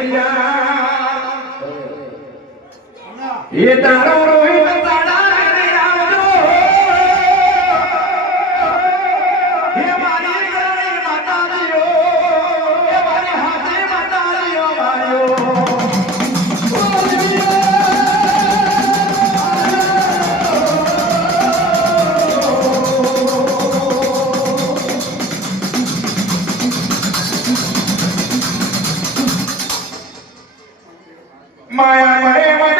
ભૈયા. એ તારો my my my.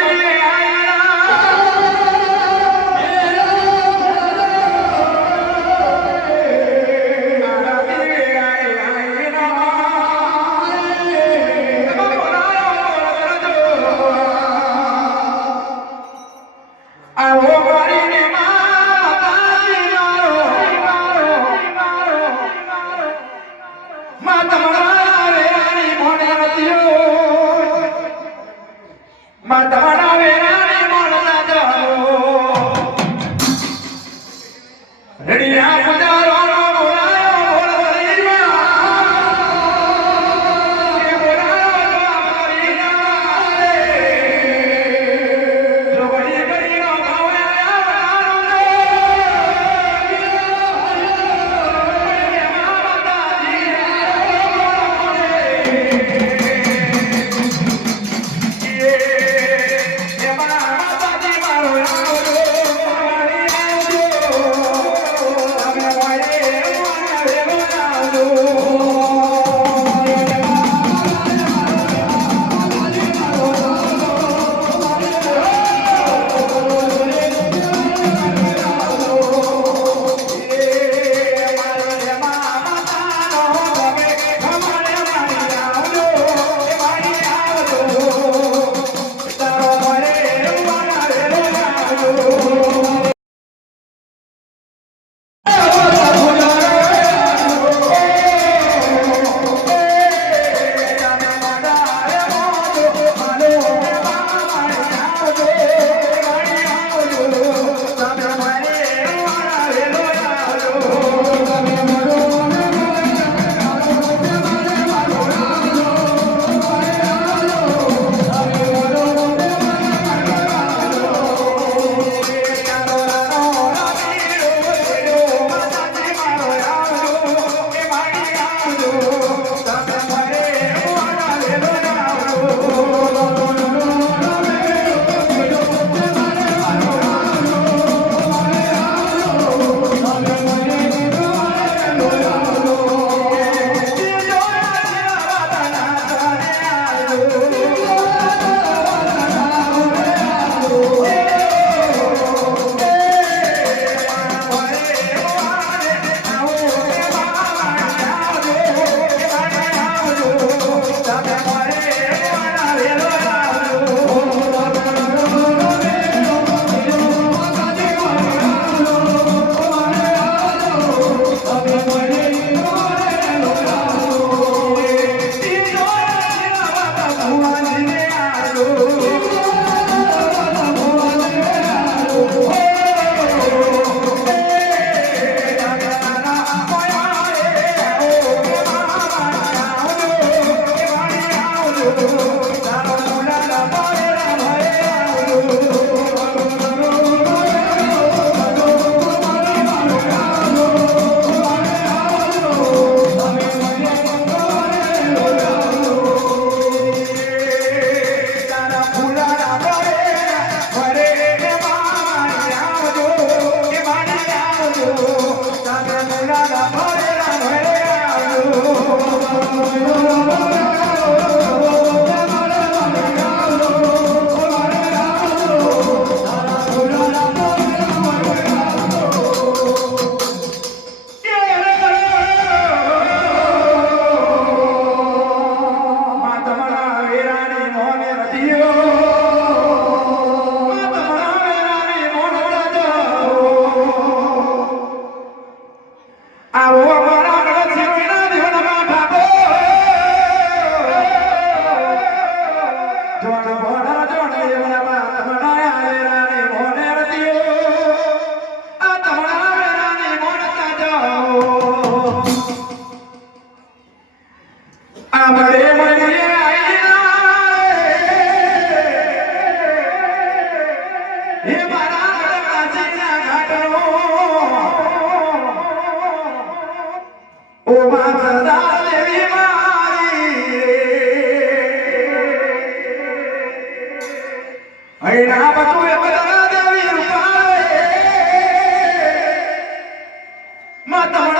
oh you. ಮಾತಾಡ